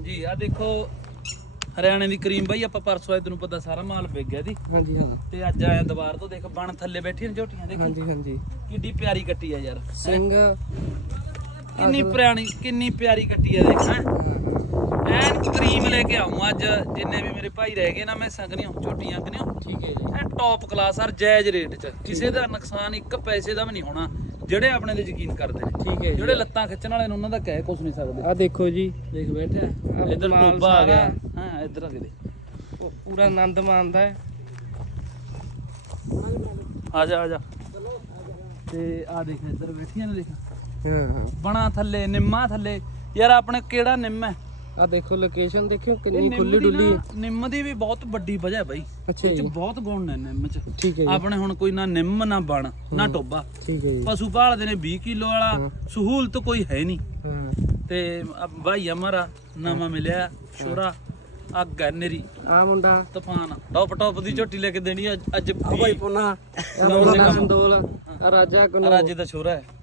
ਹਾਂਜੀ ਆ ਦੇਖੋ ਹਰਿਆਣੇ ਦੀ ਕਰੀਮ ਬਾਈ ਆਪਾਂ ਪਰਸੋਂ ਆਏ ਤੈਨੂੰ ਪਤਾ ਸਾਰਾ ਮਾਲ ਵਿਕ ਗਿਆ ਦੀ ਹਾਂਜੀ ਹਾਂ। ਤੇ ਅੱਜ ਆਇਆ ਦੁਬਾਰ ਤੋਂ ਦੇਖ ਬਣ ਥੱਲੇ ਬੈਠੀਆਂ ਨੇ ਝੋਟੀਆਂ ਦੇਖ। ਹਾਂਜੀ ਹਾਂਜੀ। ਕਿੱਡੀ ਪਿਆਰੀ ਕੱਟੀ ਆ ਯਾਰ? ਸਿੰਘ ਕਿੰਨੀ ਪੁਰਾਣੀ ਕਿੰਨੀ ਪਿਆਰੀ ਕੱਟੀ ਆ ਦੇਖ ਹੈਂ? ਐਨ ਕਰੀਮ ਲੈ ਕੇ ਆਉਂ ਅੱਜ ਜਿੰਨੇ ਵੀ ਮੇਰੇ ਭਾਈ ਰਹਿ ਗਏ ਨਾ ਮੈਂ ਸੰਗਣਿਓ ਝੋਟੀਆਂ ਕਨਿਓ ਠੀਕ ਹੈ ਜੀ। ਐ ਟੌਪ ਕਲਾਸ ਹਰ ਜਾਇਜ਼ ਰੇਟ 'ਚ। ਕਿਸੇ ਦਾ ਨੁਕਸਾਨ ਇੱਕ ਪੈਸੇ ਦਾ ਵੀ ਨਹੀਂ ਹੋਣਾ। ਜਿਹੜੇ ਆਪਣੇ ਤੇ ਯਕੀਨ ਕਰਦੇ ਨੇ। ਠੀਕ ਹੈ ਜੀ। ਜਿਹੜੇ ਲੱਤਾਂ ਖਿੱਚਣ ਵਾਲੇ ਨੇ ਉਹਨਾਂ ਦਾ ਕਹਿ ਕੁਝ ਨਹੀਂ ਸਕਦੇ। ਆ ਦੇਖੋ ਜੀ। ਦੇਖ ਬੈਠਾ। ਇੱਧਰ ਮਾਲ ਟੋਬਾ ਆ ਗਿਆ। ਹਾਂ ਇੱਧਰ ਆ ਕੇ ਦੇ ਉਹ ਪੂਰਾ ਆਨੰਦ ਮਾਣਦਾ ਹੈ। ਆ ਜਾ ਆ ਜਾ। ਤੇ ਆ ਦੇਖ ਇੱਧਰ ਬੈਠੀਆਂ ਨੇ ਦੇਖ। ਹਾਂ। ਬਣਾ ਥੱਲੇ ਨਿੰਮਾ ਥੱਲੇ। ਯਾਰ ਆਪਣੇ ਕਿਹੜਾ ਨਿੰਮ ਹੈ? ਆ ਦੇਖੋ ਲੋਕੇਸ਼ਨ ਦੇਖਿਓ ਇਹ ਕਿੰਨੀ ਨਿੰਮ ਖੁੱਲੀ ਦੀ ਡੁੱਲੀ ਨਾ- ਨਿੰਮ ਦੀ ਵੀ ਬਹੁਤ ਵੱਡੀ ਵਜ੍ਹਾ ਹੈ ਬਾਈ। ਅੱਛਾ ਇਹ ਚ ਜੀ। ਬਹੁਤ ਗੁਣ ਨੇ ਨਿੰਮ ਚ। ਠੀਕ ਹੈ ਜੀ। ਆਪਣੇ ਹੁਣ ਕੋਈ ਨਾ ਨਿੰਮ ਨਾ ਬਣ ਨਾ ਟੋਬਾ ਠੀਕ ਹੈ ਜੀ। ਪਸ਼ੂ ਪਾਲਦੇ ਨੇ 20 ਕਿਲੋ ਵਾਲਾ ਹਾਂ। ਸਹੂਲਤ ਕੋਈ ਹੈ ਨਹੀਂ। ਹਾਂ। ਤੇ ਆ ਭਾਈ ਅਮਰਾ ਨਵਾਂ ਮਿਲਿਆ ਛੋਰਾ ਅੱਗ ਹੈ ਨੇਰੀ ਆ ਮੁੰਡਾ। ਤੂਫਾਨ ਟੌਪ ਟੌਪ ਦੀ ਝੋਟੀ ਲੈ ਕੇ ਦੇਣੀ ਆ ਅੱਜ- ਅੱਜ ਭਾਈ ਪੁਨਾ। ਆ ਮੁੰਡਾ ਸੰਦੋਲ ਆ ਰਾਜਾ ਕਨੋ ਰਾਜੇ ਦਾ ਹੈ ਹਾਂ।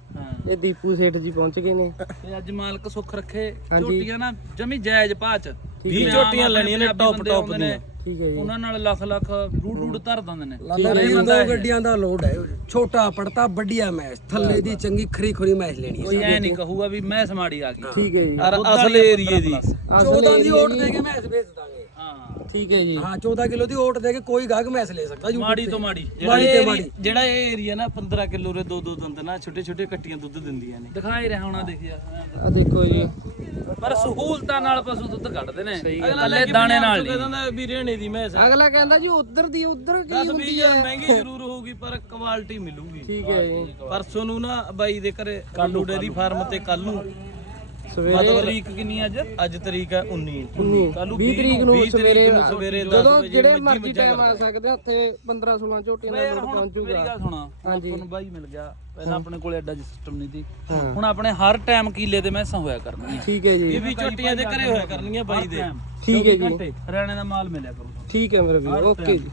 ਇਹ ਦੀਪੂ ਸੇਠ ਜੀ ਪਹੁੰਚ ਗਏ ਨੇ। ਤੇ ਅੱਜ ਮਾਲਕ ਸੁੱਖ ਰੱਖੇ। ਹਾਂਜੀ। ਝੋਟੀਆਂ ਨਾ ਜਮੀ ਜਾਇਜ਼ ਭਾਅ ਚ। ਠੀਕ 20 ਹੈ। ਝੋਟੀਆਂ ਲੈਣੀਆਂ ਨੇ ਟੌਪ ਟੌਪ ਦੀਆਂ। ਠੀਕ ਹੈ ਜੀ। ਉਹਨਾਂ ਨਾਲ ਲੱਖ ਲੱਖ ਰੂਡ ਰੂਡ ਧਰ ਦਿੰਦੇ ਨੇ। ਲਾਲਾ ਦੋ ਗੱਡੀਆਂ ਦਾ ਲੋਡ ਹੈ। ਛੋਟਾ ਪੜਤਾ ਵੱਡੀਆ ਮੈਚ ਥੱਲੇ ਦੀ ਚੰਗੀ ਖਰੀ ਖਰੀ ਮੈਚ ਲੈਣੀ ਹੈ ਕੋਈ ਐ ਨਹੀਂ ਕਹੂਗਾ ਵੀ ਮੈਂ ਸਮਾੜੀ ਆ ਗਈ। ਠੀਕ ਹੈ ਜੀ। ਅਸਲ ਏਰੀਏ ਦੀ। ਅਸਲ 14 ਦੀ ਓਟ। ਦੇ। ਕੇ ਮੈਚ ਵੇਚ ਦਾਂਗੇ। ਹਾਂ। ਠੀਕ ਹੈ ਜੀ। ਹਾਂ 14 ਕਿਲੋ ਦੀ ਓਟ ਦੇ ਕੇ ਕੋਈ ਗਾਹਕ ਮੈਚ ਲੈ ਸਕਦਾ YouTube ਮਾੜੀ ਤੇ। ਮਾੜੀ। ਮਾੜੀ ਤੇ ਮਾੜੀ। ਜਿਹੜਾ ਇਹ ਏਰੀਆ ਨਾ 15 ਕਿਲੋ ਰੇ ਦੋ ਦੋ ਦੰਦ ਨਾ ਛੋਟੇ ਛੋਟੇ ਕੱਟੀਆਂ ਦੁੱਧ ਦਿੰਦੀਆਂ ਨੇ। ਦਿਖਾਈ ਰਿਹਾ ਹੋਣਾ ਦੇਖਿਆ ਆ ਦੇਖੋ ਜੀ। ਪਰ ਸਹੂਲਤਾਂ ਨਾਲ ਪਸ਼ੂ ਦੁੱਧ ਕੱਢਦੇ ਨੇ। ਅਗਲਾ ਦਾਣੇ ਨਾਲ ਨਹੀਂ। ਕਹਿੰਦਾ ਵੀ ਰਹਿਣੇ ਦੀ ਮੈਸ। ਅਗਲਾ ਕਹਿੰਦਾ ਜੀ ਉਧਰ ਦੀ ਉਧਰ ਕੀ 10 ਹੁੰਦੀ 20000 ਹੈ? ਮਹਿੰਗੀ ਜ਼ਰੂਰ ਹੋਊਗੀ ਪਰ ਕੁਆਲਿਟੀ ਮਿਲੂਗੀ। ਠੀਕ ਹੈ ਜੀ। ਪਰਸੋਂ ਨੂੰ ਨਾ ਬਾਈ ਦੇ ਘਰੇ ਕਾਲੂ ਡੇਰੀ ਫਾਰਮ ਤੇ ਕੱਲ ਨੂੰ ਸਵੇਰੇ ਤਰੀਕ ਕਿੰਨੀ ਅੱਜ? ਅੱਜ ਤਰੀਕ ਹੈ 19 19 ਕੱਲ੍ਹ ਨੂੰ 20 ਤਰੀਕ ਨੂੰ 20 ਸਵੇਰੇ ਨੂੰ ਸਵੇਰੇ ਦਸ ਜਦੋਂ ਵਜੇ ਜਿਹੜੇ ਮੱਝੀ ਮਰਜ਼ੀ ਟਾਈਮ ਆ ਸਕਦੇ ਆ ਉੱਥੇ 15 16 ਝੋਟੀਆਂ ਦਾ ਯਾਰ ਲੋਡ ਹੁਣ ਮੇਰੀ ਪਹੁੰਚੂਗਾ। ਗੱਲ ਸੁਣਾ। ਹਾਂਜੀ। ਆਪਾਂ ਨੂੰ ਬਾਈ ਮਿਲ ਗਿਆ। ਪਹਿਲਾਂ ਆਪਣੇ ਕੋਲ ਐਡਾ ਸਿਸਟਮ ਨਹੀਂ ਸੀ। ਹੁਣ ਆਪਣੇ ਹਰ ਟਾਈਮ ਕੀਲੇ ਤੇ ਮੈਸਾਂ ਹੋਇਆ ਕਰਨਗੀਆਂ। ਠੀਕ ਹੈ ਜੀ। ਇਹ ਵੀ ਝੋਟੀਆਂ ਦੇ ਘਰੇ ਹੋਇਆ ਕਰਨਗੀਆਂ ਬਾਈ ਦੇ। ਠੀਕ ਹੈ ਜੀ। ਹਰਿਆਣੇ ਦਾ ਮਾਲ ਮਿਲਿਆ ਕਰੂ ਠੀਕ ਹੈ ਮੇਰੇ ਵੀਰ ਓਕੇ ਜੀ।